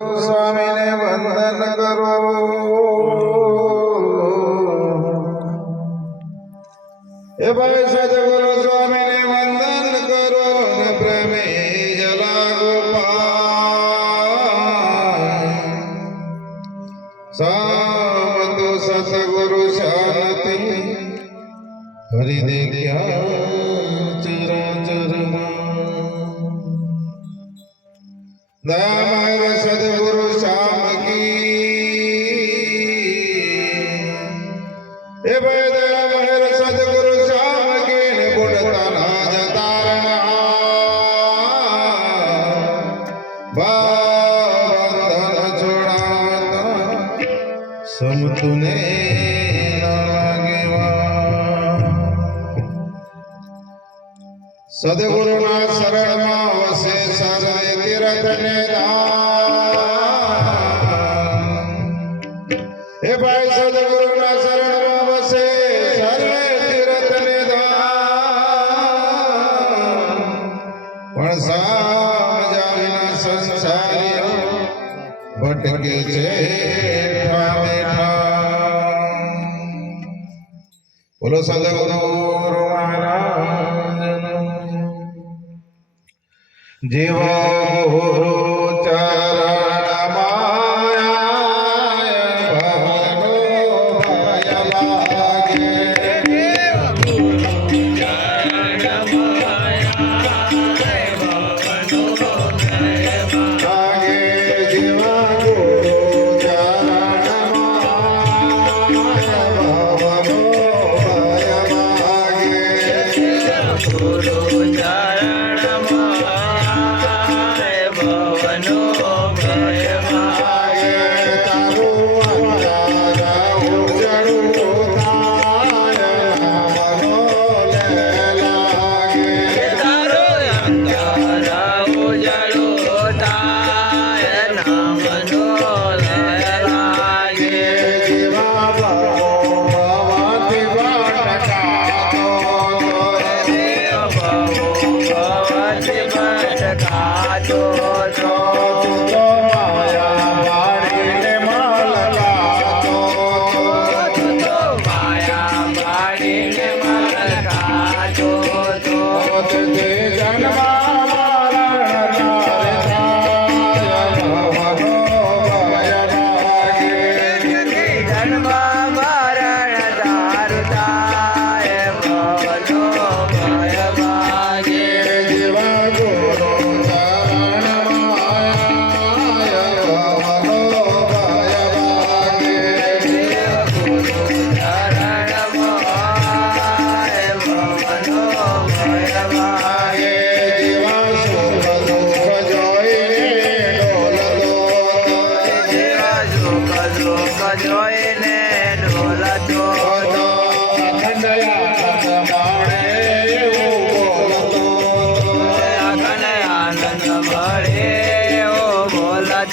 સ્વામીને વંદન કરો એ ભાઈ સદગુરુ સ્વામીને વંદન કરો ને પ્રેમે જલાગો સામતો સતગુરુ શાંતિ હરિ દેખ્યા ચરાચરમાં કી એ ભાઈ દયામય સદગુરુ શ્યામ કી ને બુડતા ના જતારણા બંધન છોડાતા સમતુને લાગેવા સદગુરુના શરણમાં વસે સર્વે તીરથને હે ભાઈ સદગુરુના શરણમાં વસે સર્વે તીરથને પણ સામજાવીના સંસારીઓ ભટકે છે બોલો સદગુરુ. देवा